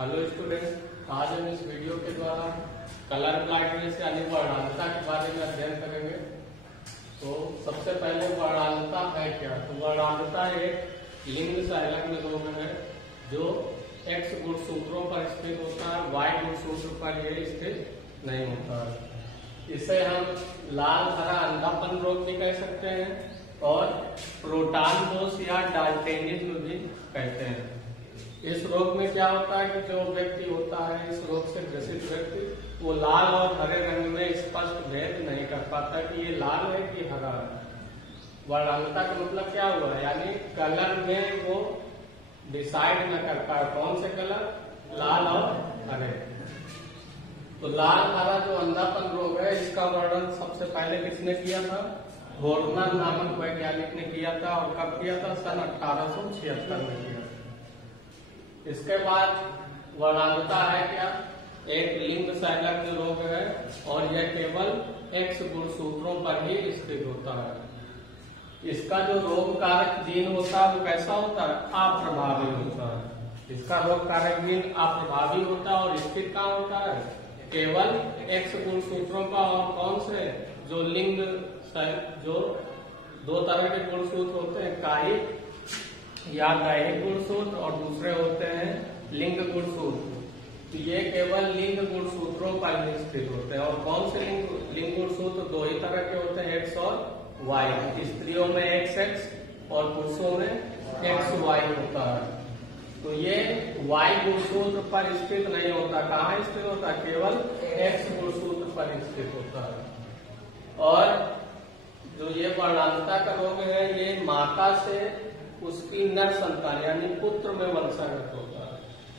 Hello students, आज हम इस वीडियो के द्वारा कलर ब्लाइंडनेस यानी वर्णांतता के बारे में अध्ययन करेंगे। तो सबसे पहले वर्णांतता है क्या? तो वर्णांतता एक लिंग संलग्न रोग है जो X गुणसूत्रों पर स्थित होता है, Y गुणसूत्र पर ये स्थित नहीं होता है। इसे हम लाल हरा अंधापन रोग भी कह सकते हैं और प्रोटॉन दोष या डाल्टेनिज्म भी कहते हैं। इस रोग में क्या होता है कि जो व्यक्ति होता है इस रोग से ग्रसित व्यक्ति वो लाल और हरे रंग में स्पष्ट भेद नहीं कर पाता कि ये लाल है कि हरा है। वर्णांतता का मतलब क्या हुआ, यानी कलर में वो डिसाइड न कर पाए कौन से कलर, लाल और हरे। तो लाल हरा जो अंधापन रोग है इसका वर्णन सबसे पहले किसने किया था? होर्नर नामक वैज्ञानिक ने किया था। और कब किया था? सन 1876 में किया। इसके बाद वर्णांतता है क्या? एक लिंग संलग्न रोग है और यह केवल X गुणसूत्रों पर ही स्थित होता है। इसका जो रोग कारक जीन होता है वो कैसा होता है? अप्रभावी होता है। इसका रोग कारक जीन अप्रभावी होता है और स्थित कहाँ होता है? केवल X गुणसूत्रों का। और कौन से? जो लिंग, जो दो तरह के गुणसूत्र होते हैं, कायिक या दैहिक गुणसूत्र और दूसरे होते हैं लिंग गुणसूत्र। तो ये केवल लिंग गुणसूत्रों पर ही स्थित होते हैं। और कौन से लिंग गुणसूत्र? दो ही तरह के होते हैं, X और Y। स्त्रियों में XX और पुरुषों में XY होता है। तो ये Y गुणसूत्र पर स्थित नहीं होता। कहाँ स्थित होता है? केवल X गुणसूत्र पर स्थित होता है। और जो ये वर्णांतता का रोग है ये माता से उसकी नर संतान यानी पुत्र में वंशागत होता है।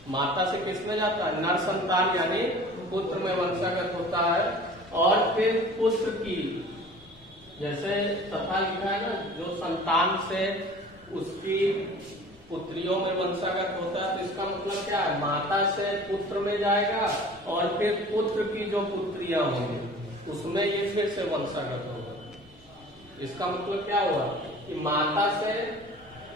माता से किस में जाता है? नर संतान यानी पुत्र में वंशागत होता है। और फिर पुत्र की, जैसे तथा लिखा है ना, जो संतान से उसकी पुत्रियों में वंशागत होता है। तो इसका मतलब क्या है? माता से पुत्र में जाएगा और फिर पुत्र की जो पुत्रियां होंगी उसमें ये फिर से वंशागत होगा। इसका मतलब क्या हुआ कि माता से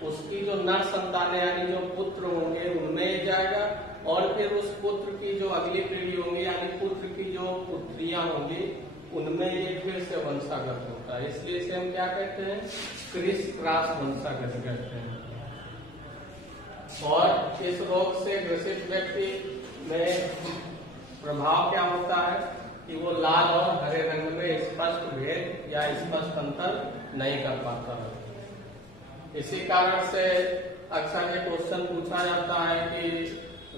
उसकी जो नर संतान यानी जो पुत्र होंगे उनमें जाएगा और फिर उस पुत्र की जो अगली पीढ़ी होंगी यानी पुत्र की जो पुत्रियां होंगी उनमें ये फिर से वंशागत होता है। इसलिए इसे हम क्या कहते हैं? क्रिस क्रॉस वंशागत कहते हैं। और इस रोग से ग्रसित व्यक्ति में प्रभाव क्या होता है कि वो लाल और हरे रंग में स्पष्ट भेद या स्पष्ट अंतर नहीं कर पाता है। इसी कारण से अक्सर ये क्वेश्चन पूछा जाता है कि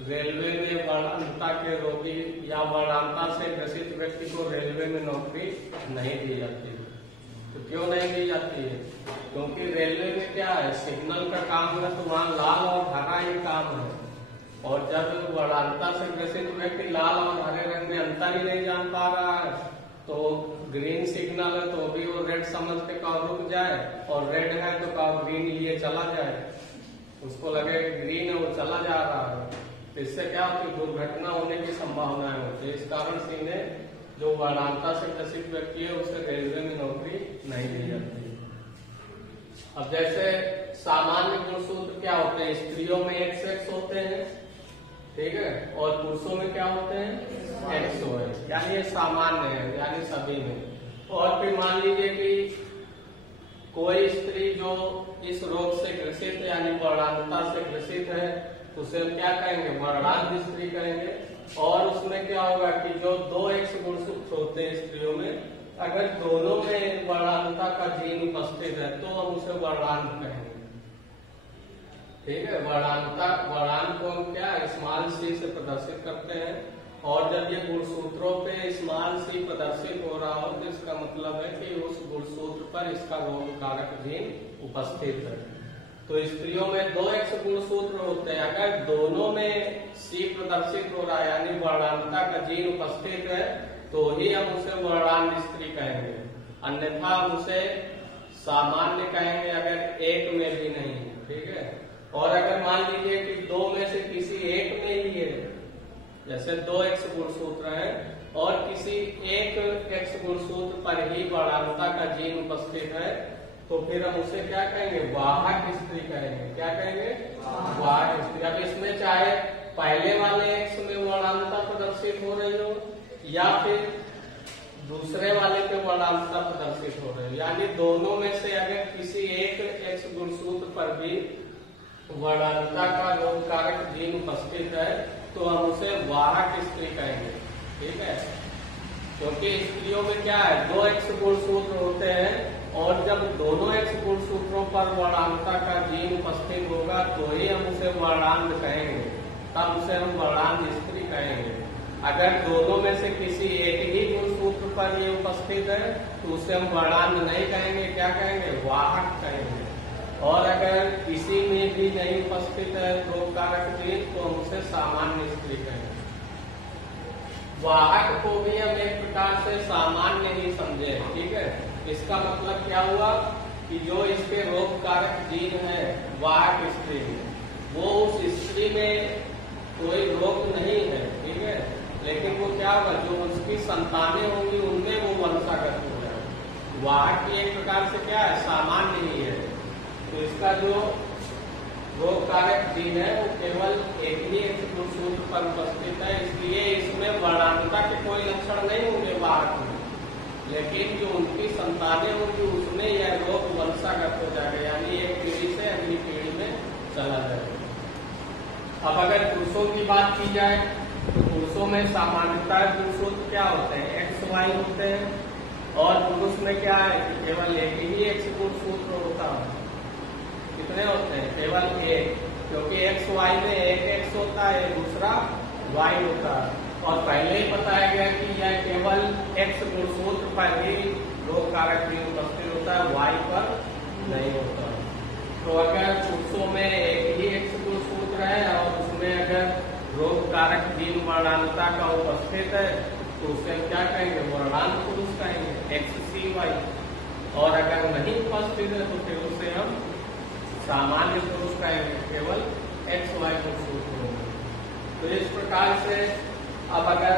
रेलवे में वर्णांतता के रोगी या वर्णांतता से ग्रसित व्यक्ति को रेलवे में नौकरी नहीं दी जाती। तो क्यों नहीं दी जाती है? क्योंकि रेलवे में क्या है, सिग्नल का काम है, तो वहाँ लाल और हरा ही काम है। और जब वर्णांतता से ग्रसित व्यक्ति लाल और हरे रंग में अंतर ही नहीं जान पा रहा है तो ग्रीन सिग्नल है तो भी वो रेड समझ के कब रुक जाए और रेड है तो कब ग्रीन लिए चला जाए। उसको लगे ग्रीन है वो चला जा रहा है। तो इससे क्या होती है? दुर्घटना होने की संभावनाएं होती है। इस कारण से इन्हें जो वर्णांतता से ग्रसित व्यक्ति है उसे रेलवे में नौकरी नहीं दी जाती। अब जैसे सामान्य गुणसूत्र क्या होते हैं? स्त्रियों में XX होते हैं, ठीक है, और पुरुषों में क्या होते हैं? XY, यानी ये सामान्य है, यानी सभी में। और फिर मान लीजिए कि कोई स्त्री जो इस रोग से ग्रसित है यानी वर्णांतता से ग्रसित है उसे हम क्या कहेंगे? वर्णांत स्त्री कहेंगे। और उसमें क्या होगा कि जो दो X गुणसूत्र होते हैं स्त्रियों में, अगर दोनों में वर्णांतता का जीन उपस्थित है तो हम उसे वर्णांत कहेंगे। ठीक है, वर्णांत को हम क्या स्मॉल c से प्रदर्शित करते हैं। और जब ये गुणसूत्रों पे स्मॉल c प्रदर्शित हो रहा हो तो इसका मतलब है कि उस गुणसूत्र पर इसका रोग कारक जीन उपस्थित है। तो स्त्रियों में दो X गुणसूत्र होते हैं, अगर दोनों में C प्रदर्शित हो रहा है यानी वर्णांतता का जीन उपस्थित है तो ही हम उसे वर्णांत स्त्री कहेंगे। अन्यथा हम उसे सामान्य कहेंगे अगर एक में भी नहीं, ठीक है। और अगर मान लीजिए कि दो में से किसी एक में ही है, जैसे दो X गुणसूत्र है और किसी एक X गुणसूत्र पर ही वर्णांतता का जीन उपस्थित है तो फिर हम उसे क्या कहेंगे? वाहक स्त्री कहेंगे। क्या कहेंगे? वाहक स्त्री। अब इसमें चाहे पहले वाले एक्स में वर्णांतता प्रदर्शित हो रही हो या फिर दूसरे वाले पे वर्णांतता प्रदर्शित हो रही हो, यानी दोनों में से अगर किसी एक एक्स गुणसूत्र पर भी वर्णांतता का रोग कारक जीन उपस्थित है तो हम उसे वाहक स्त्री कहेंगे। ठीक है, क्योंकि स्त्रियों में क्या है, दो एक्स गुणसूत्र होते हैं और जब दोनों एक्स गुणसूत्रों पर वर्णांतता का जीन उपस्थित होगा तो ही हम उसे वर्णांध कहेंगे, तब उसे हम वर्णांध स्त्री कहेंगे। अगर दोनों में से किसी एक ही गुणसूत्र पर ये उपस्थित है तो उसे हम वर्णांध नहीं कहेंगे, क्या कहेंगे, वाहक कहेंगे। और अगर किसी में भी नहीं उपस्थित है रोग कारक जीन तो हम उसे सामान्य स्त्री कहेंगे। वाहक को भी हम एक प्रकार से सामान्य ही समझे। ठीक है, इसका मतलब क्या हुआ कि जो इसके रोग कारक जीन है वाहक स्त्री में, वो उस स्त्री में कोई रोग नहीं है। ठीक है, लेकिन वो क्या होगा, जो उसकी संतानें होंगी उनमें वो वंशागत हो जाएगा। वाहक की एक प्रकार से क्या है, सामान्य ही है। तो इसका जो रोग कारक जीन है वो केवल एक ही गुणसूत्र पर उपस्थित है, इसलिए इसमें वर्णांतता के कोई लक्षण नहीं होंगे वाहक में, लेकिन जो उनकी संतानें होंगी उसमें यह रोग वंशागत हो जाएगा, यानी एक पीढ़ी से अगली पीढ़ी में चला जाएगा। अब अगर पुरुषों की बात की जाए तो पुरुषों में सामान्यतः गुणसूत्र क्या होते हैं, एक्स वाई होते हैं, और पुरुष में क्या है कि केवल एक ही एक्स गुणसूत्र होता है। कितने होते हैं, केवल एक, क्योंकि एक्स वाई में एक एक्स होता है, दूसरा वाई होता है। और पहले ही बताया गया कि यह केवल एक्स गुणसूत्र पर ही रोग कारक जीन उपस्थित होता है, वाई पर नहीं होता। तो अगर पुरुषों में एक ही एक्स गुणसूत्र है और उसमें अगर रोग कारक जीन वर्णांतता का उपस्थित है तो उसे हम क्या कहेंगे, वर्णांत पुरुष कहेंगे, XCY। और अगर नहीं उपस्थित है तो फिर उसे हम सामान्य पुरुष कहेंगे, केवल XY गुणसूत्र होंगे। तो इस प्रकार से अब अगर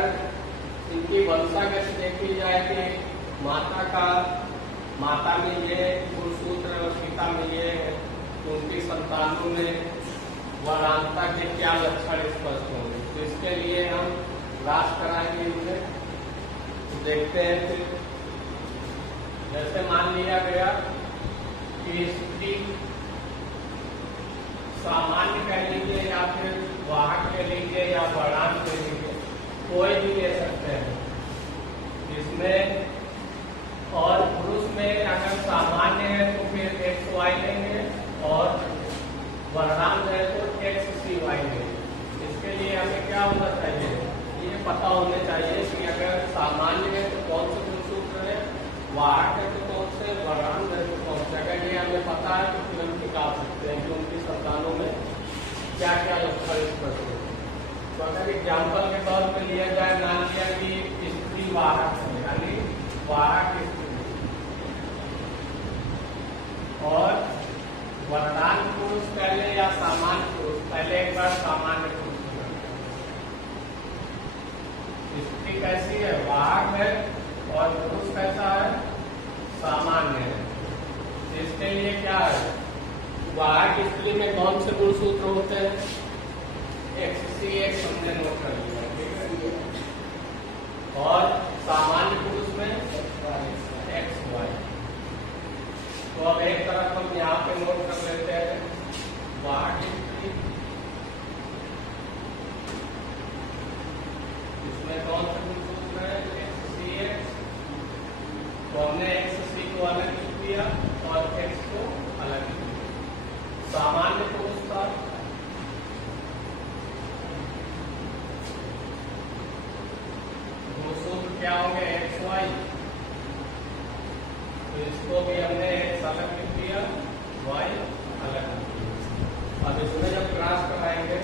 इनकी वंशागत देखी जाए कि माता में ये गुणसूत्र और पिता में ये, तो उनकी संतानों में वर्णांतता के क्या लक्षण स्पष्ट होंगे। तो इसके लिए हम रास कराएंगे इनसे, तो देखते हैं। फिर जैसे मान लिया गया कि स्त्री सामान्य कह लीजिए या फिर वाहक कह लीजिए या वर्णांत कह लीजिए, कोई भी ले सकते हैं इसमें। और पुरुष में अगर सामान्य है तो फिर XY लेंगे और वर्णांत है तो XCY लेंगे। इसके लिए हमें क्या होना चाहिए, ये पता होना चाहिए कि अगर सामान्य है तो कौन से गुणसूत्र है, वाहक है तो कौन से, वर्णांत है तो कौन से। अगर ये हमें पता है तो फिर हम निकाल सकते हैं कि उनकी संतानों में क्या क्या लक्षण स्पष्ट है। तो अगर एग्जाम्पल के तौर पर लिया जाए, मान लिया कि स्त्री वाहक है, यानी वाहक स्त्री, और वर्णांत पुरुष पहले या सामान्य पुरुष पहले, एक बार सामान्य पुरुष। स्त्री कैसी है, वाहक है, और पुरुष कैसा है, सामान्य है। इसके लिए क्या है, वाहक स्त्री में कौन से गुणसूत्र होते हैं, XCX हमने नोट कर लिया, ठीक है। और सामान्य पुरुष में XY। तो अब एक तरफ हम यहाँ पे नोट कर लेते हैं वाहक स्त्री, इसमें कौन सा गुणसूत्र है, XCX। तो हमने XC को अलग किया और X को अलग किया। सामान्य पुरुष का गुणसूत्र क्या होंगे, XY। तो इसको भी हमने X अलग लिख दिया, Y अलग लिख दिया। अब इसमें जब क्रॉस कराएंगे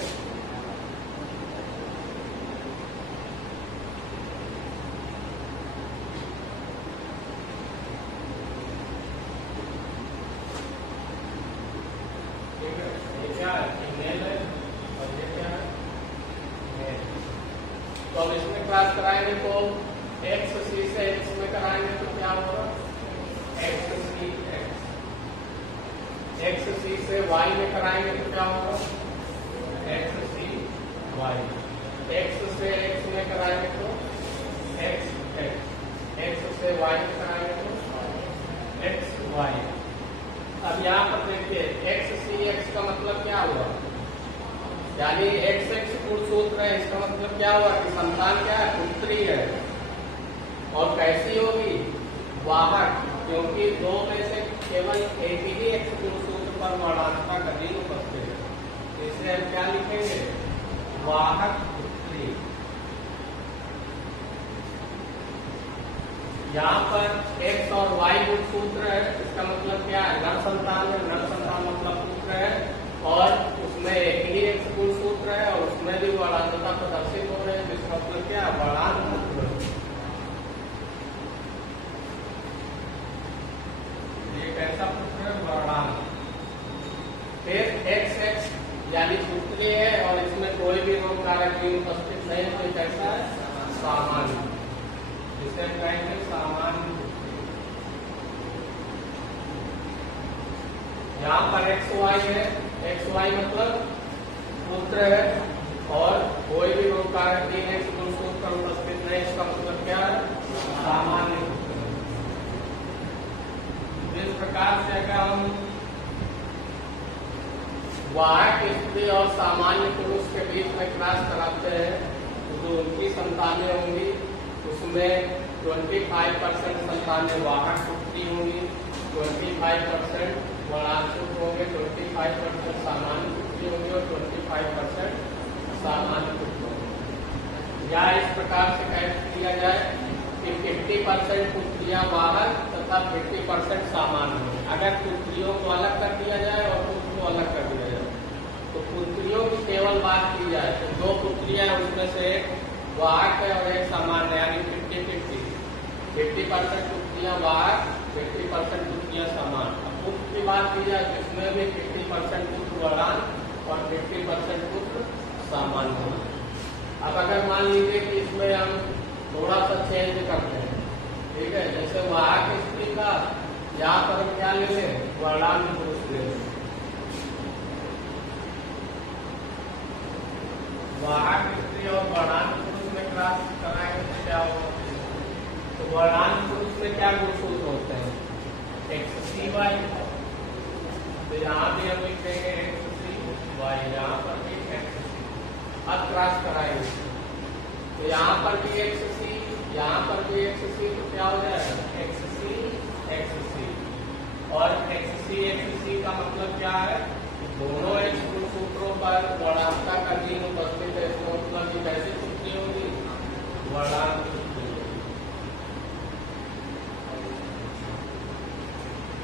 तो अब इसमें क्रॉस कराएंगे तो XC से X में कराएंगे तो क्या होगा, XCX। XC से Y में कराएंगे तो क्या होगा, XCY। वाई, एक्स से एक्स में कराएंगे तो एक्स एक्स, एक्स से वाई में कराएंगे तो एक्स वाई। अब यहाँ पर देखिए एक्स सी एक्स का मतलब क्या हुआ, यानी एक्स एक्स पूर्ण सूत्र है, इसका मतलब क्या हुआ कि संतान क्या है, पुत्री है। और कैसी होगी, वाहक, क्योंकि दो में से केवल एक ही एक्स पूर्ण सूत्र पर वर्णांतता कभी उपस्थित है, इसलिए हम क्या लिखेंगे, वाहक पुत्री। यहाँ पर एक्स और वाई गुण सूत्र है, इसका मतलब क्या है, नर संतान है, नर संतान मतलब पुत्र है, और उसमें एक ही एक्स गुण सूत्र है और उसमें भी वर्णांतता प्रदर्शित हो रहे हैं, इसका मतलब क्या है, वर्णांत पुत्र। ये कैसा पुत्र है, वर्णांत। फिर एक्स एक्स यानी पुत्री है और इसमें कोई भी रोग कारक भी उपस्थित नहीं, तो कैसा है, सामान्य, जिसे कहेंगे सामान्य। यहाँ पर एक्स वाई है, एक्स वाई मतलब पुत्र है और कोई भी रोग कारक नहीं है, गुण सूत्र पर उपस्थित नहीं, इसका मतलब क्या है, सामान्य पुत्र। इस प्रकार से अगर हम वाहक स्त्री और सामान्य पुरुष के बीच में क्रॉस कराते हैं तो जो उनकी संतानें होंगी उसमें 25% संतानें वाहक पुत्री होंगी, 25% वर्णांतुक होंगे, 25% सामान्य पुत्री होंगी और 25% सामान्य पुत्र होंगे। या इस प्रकार से कैसे किया जाए कि 50% पुत्रियां वाहक तथा 50% सामान्य होंगे। अगर पुत्रियों को अलग कर दिया जाए और पुत्र को अलग कर दिया जाए, तो पुत्रियों की केवल बात की जाए तो दो पुत्रियां उसमें से एक वाहक है और एक सामान्य, यानी 50-50, 50% पुत्रियां वाहक, 50% पुत्रियां सामान्य। अब पुत्र की बात की जाए तो इसमें भी 50% पुत्र वर्णांत और 50% पुत्र सामान्य होना। अब अगर मान लीजिए कि इसमें हम थोड़ा सा चेंज करते हैं, ठीक है, जैसे वाहक स्त्री का यहाँ पर हम क्या ले लें, वर्णांत पुरुष ले लें। वाहक स्त्री और वर्णांत पुरुष में क्रॉस कराएंगे तो क्या होगा, तो वर्णांत पुरुष में क्या गुण सूत्र होते हैं, एक्स सी वाई, तो यहाँ भी हम लिखेंगे एक्स सी वाई, यहाँ पर भी एक्स सी। अब क्रॉस कराएंगे तो यहाँ पर भी एक्स सी, यहाँ पर भी एक्स सी, तो क्या हो जाएगा, एक्स सी और एक्स सी का मतलब क्या है, दोनों एक्स गुण सूत्रों पर वर्णांतता का जीन उपस्थित है, इसका मतलब कि कैसी पुत्री होगी, वर्णांत पुत्री होगी।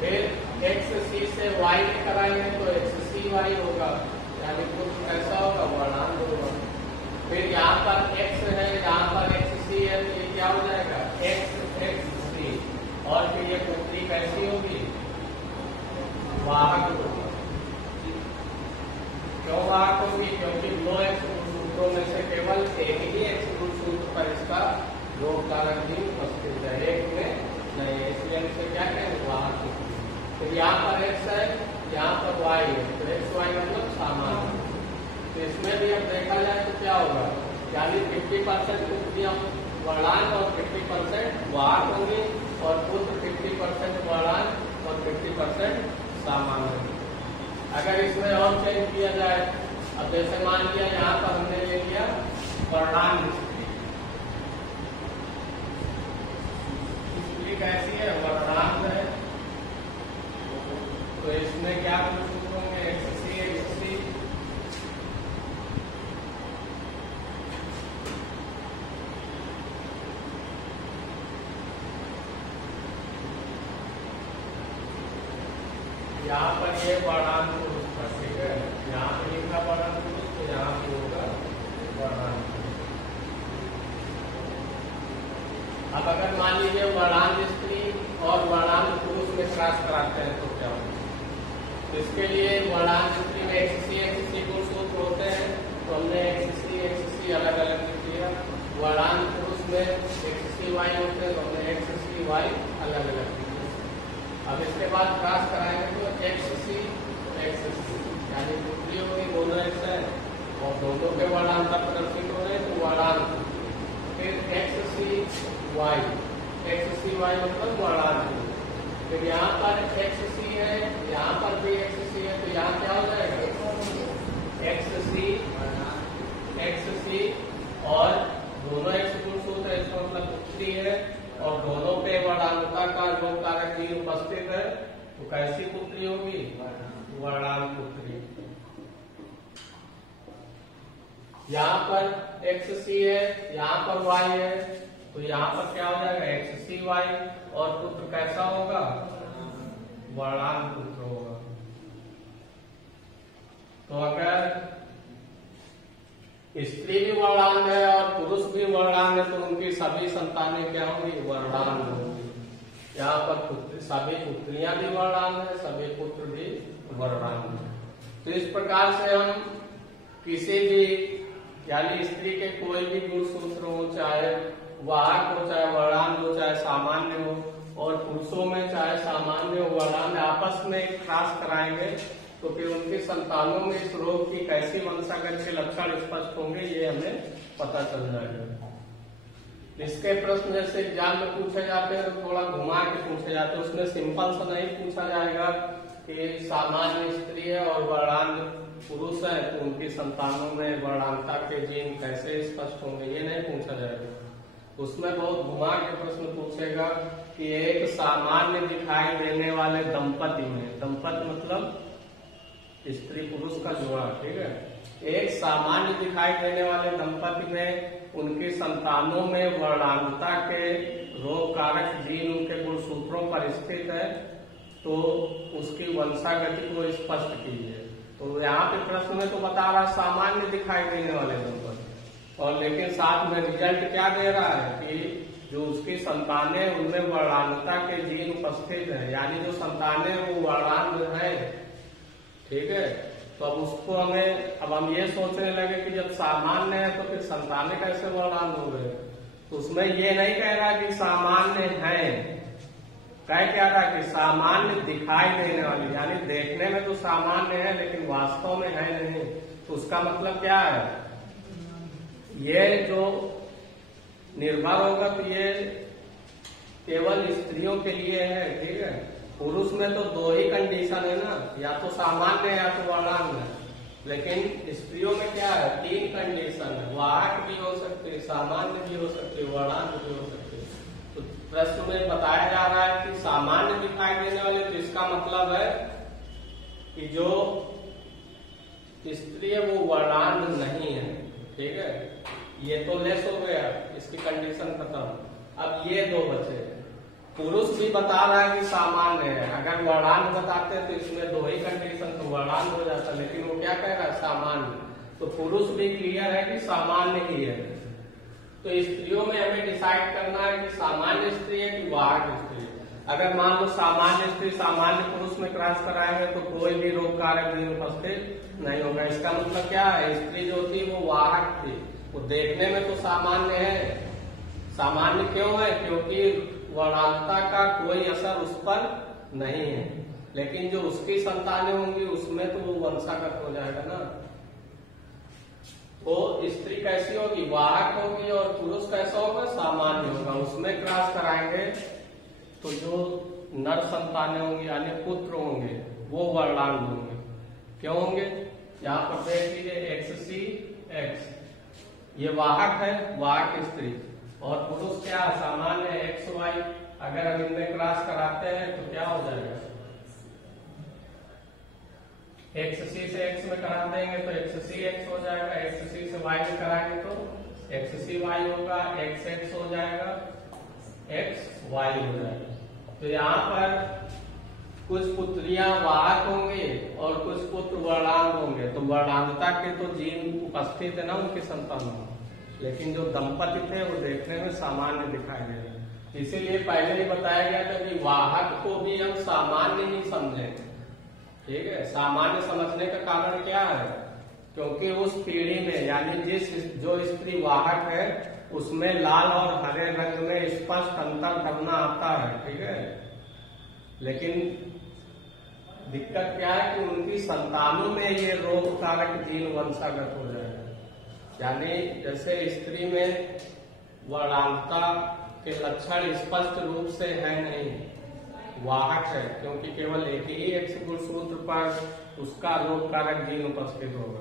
फिर एक्स सी से वाई में कराएंगे तो एक्स सी वाई होगा, यानी पुत्र कैसा होगा, वर्णांत होगा। फिर यहाँ पर एक्स है, यहाँ पर एक्स सी है, तो ये क्या हो जाएगा, एक्स एक्स सी, और फिर ये पुत्री कैसी होगी, वाहक होगी। क्यों वाहक होगी, क्योंकि दो एक्स सूत्रों में से केवल एक ही एक्स सूत्र पर इसका रोग कारक भी उपस्थित है, एक में नहीं, इसलिए हम इसे क्या कहेंगे, वाहक होगी। फिर यहाँ पर एक्स है, यहाँ पर वाई है, तो एक्स वाई मतलब सामान्य। तो इसमें भी अब देखा जाए तो क्या होगा, यानी 50% पुत्रियां वर्णांत और 50% वाहक होंगी और पुत्र 50% वर्णांत और 50% सामान्य। अगर इसमें और चेंज किया जाए, अब जैसे मान लिया यहाँ पर हमने ले लिया वर्णांत स्त्री, स्त्री कैसी है, वर्णांत है, तो इसमें क्या सूत्र होंगे, एक्स सी एक्स सी, यहाँ पर ये वर्णांत पुरुष था, ठीक है, यहाँ पे लिखा वर्णांत पुरुष, तो यहाँ पे होगा वर्णांत पुरुष। अब अगर मान लीजिए वर्णांत स्त्री और वर्णांत पुरुष में क्रॉस कराते हैं तो क्या होगा, तो इसके लिए वर्णांत स्त्री में एक्स सी गुण सूत्र होते हैं, तो हमने एक्स सी अलग अलग लिख दिया। वर्णांत पुरुष में एक्स सी वाई होते हैं, तो हमने एक्स सी वाई अलग अलग लिख दिया। अब इसके बाद क्रॉस कराएंगे तो एक्स सी यानी पुत्री होगी, दोनों एक्स है, और दोनों के वर्णांतर प्रदर्शित हो रहे तो वर्णांक। फिर XCY, XCY मतलब वर्णांक। फिर यहाँ पर XC है, यहाँ पर भी XC है, तो यहाँ क्या हो जाएगा XC और दोनों X गुणसूत्र है, इसका मतलब पुत्री है और दोनों पे वर्णांकता का जो कारक जी उपस्थित है तो कैसी पुत्री होगी, वर्णांक पुत्री। यहाँ पर XC है, यहाँ पर Y है, तो यहाँ पर क्या हो जाएगा XCY और पुत्र कैसा होगा, वर्णांक पुत्र होगा। तो अगर स्त्री भी वर्णांग है और पुरुष भी वर्णांग है तो उनकी सभी संतानें क्या होंगी, वर्णांग होंगी। यहाँ पर सभी पुत्रियां भी वर्णांग है, सभी पुत्र भी वर्णांग है। तो इस प्रकार से हम किसी भी यानी स्त्री के कोई भी गुणसूत्र हो, चाहे वाहक हो, चाहे वर्णांग हो, चाहे सामान्य हो, और पुरुषों में चाहे सामान्य हो वर्णांग, आपस में क्रॉस कराएंगे तो फिर उनकी संतानों में इस रोग की कैसी वंशागत के लक्षण स्पष्ट होंगे ये हमें पता चल जाएगा। इसके प्रश्न जैसे एग्जाम में पूछे जाते हैं तो थोड़ा घुमा के पूछे जाते हैं, उसमें सिंपल सा नहीं पूछा जाएगा कि सामान्य स्त्री है और वर्णांग पुरुष है तो उनकी संतानों में वर्णांगता के जीन कैसे स्पष्ट होंगे, ये नहीं पूछा जाएगा। उसमें बहुत घुमा के प्रश्न पूछेगा कि एक सामान्य दिखाई देने वाले दंपति में, दंपति मतलब स्त्री पुरुष का जोड़ा, ठीक है, एक सामान्य दिखाई देने वाले दंपति में उनकी संतानों में वर्णांगता के रोग कारक जीन उनके गुणसूत्रों पर स्थित है तो उसकी वंशागति को स्पष्ट कीजिए। तो यहाँ पे प्रश्न में तो बता रहा सामान्य दिखाई देने वाले दंपति, और लेकिन साथ में रिजल्ट क्या दे रहा है कि जो उसकी संतानें उनमें वर्णांगता के जीन उपस्थित है, यानी जो संतानें वो वर्णांग है, ठीक है। तो अब उसको अब हम ये सोचने लगे कि जब सामान्य है तो फिर संतानें कैसे वर्णांग हो गए, तो उसमें ये नहीं कह रहा कि सामान्य है, क्या रहा कि सामान्य दिखाई देने वाली, यानी देखने में तो सामान्य है लेकिन वास्तव में है नहीं। तो उसका मतलब क्या है, ये जो निर्भर होगा तो ये केवल स्त्रियों के लिए है, ठीक है। पुरुष में तो दो ही कंडीशन है ना, या तो सामान्य है या तो वर्णांग है, लेकिन स्त्रियों में क्या है, तीन कंडीशन है, वाहक भी हो सकती है, सामान्य भी हो सकती है, वर्णांग भी हो सकती है। तो प्रश्न में बताया जा रहा है कि सामान्य दिखाई देने वाले, तो इसका मतलब है कि जो स्त्री है वो वर्णांग नहीं है, ठीक है। ये तो लेस हो गया, इसकी कंडीशन खत्म। अब ये दो बचे, पुरुष भी बता रहा है कि सामान्य है, अगर वर्णांग बताते तो इसमें दो ही कंडीशन तो वर्णांग हो जाता, लेकिन वो क्या कह रहा है, सामान्य। तो पुरुष भी क्लियर है कि सामान्य ही है। तो स्त्रियों में हमें डिसाइड करना है कि सामान्य स्त्री है कि वाहक स्त्री। अगर मान लो सामान्य स्त्री सामान्य पुरुष में क्रॉस कराएंगे तो कोई भी रोग कारक जीन उपस्थित नहीं होगा। इसका मतलब क्या है, स्त्री जो थी वो वाहक थी, वो देखने में तो सामान्य है। सामान्य क्यों है, क्योंकि वर्णांगता का कोई असर उस पर नहीं है, लेकिन जो उसकी संतानें होंगी उसमें तो वो वंशागत हो जाएगा ना। तो स्त्री कैसी होगी, वाहक होगी, और पुरुष कैसा होगा, सामान्य होगा। उसमें क्रॉस कराएंगे तो जो नर संतानें होंगी यानी पुत्र होंगे वो वर्णांग होंगे। क्यों होंगे, यहाँ पर देख लीजिए XCX, ये वाहक है, वाहक स्त्री, और पुरुष क्या सामान्य है, XY। अगर हम इनमें क्रॉस कराते हैं तो क्या हो जाएगा, XC से X में करा देंगे तो XCX हो जाएगा, XC से Y में कराएंगे तो XCY होगा, XX हो जाएगा, XY हो जाएगा। तो यहाँ पर कुछ पुत्रियां वाहक होंगे और कुछ पुत्र वर्णांग होंगे, तो वर्णांगता के तो जीन उपस्थित है ना उनके संतानों में, लेकिन जो दंपति थे वो देखने में सामान्य दिखाई दे रहे। इसीलिए पहले ही बताया गया था कि वाहक को भी हम सामान्य ही समझें, ठीक है। सामान्य समझने का कारण क्या है, क्योंकि उस पीढ़ी में यानी जो स्त्री वाहक है उसमें लाल और हरे रंग में स्पष्ट अंतर करना आता है, ठीक है। लेकिन दिक्कत क्या है कि उनकी संतानों में ये रोग कारक जीन वंशागत हो जाएगा। यानी जैसे स्त्री में वर्णांतता के लक्षण स्पष्ट रूप से है नहीं, वाहक है, क्योंकि केवल एक ही एक्स गुणसूत्र पर उसका लोक कारक जीन उपस्थित होगा।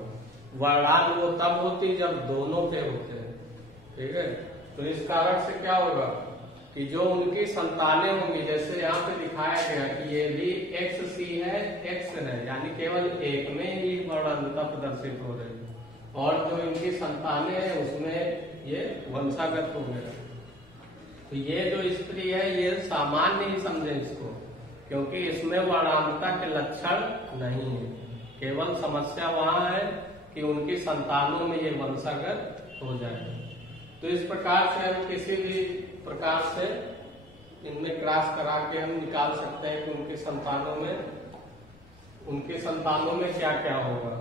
वर्णांत वो तब होती जब दोनों पे होते हैं, ठीक है। तो इस कारण से क्या होगा कि जो उनकी संतानें होंगी, जैसे यहाँ पे दिखाया गया कि ये भी एक्स सी है, एक्स है, यानी केवल एक में ही वर्णांतता प्रदर्शित हो रही है, और जो इनकी संतानें हैं उसमें ये वंशागत हो गया। तो ये जो स्त्री है ये सामान्य ही समझे इसको, क्योंकि इसमें वर्णांतता के लक्षण नहीं है, केवल समस्या वहां है कि उनकी संतानों में ये वंशागत हो जाए। तो इस प्रकार से हम किसी भी प्रकार से इनमें क्रॉस करा के हम निकाल सकते हैं कि उनकी संतानों में क्या क्या होगा।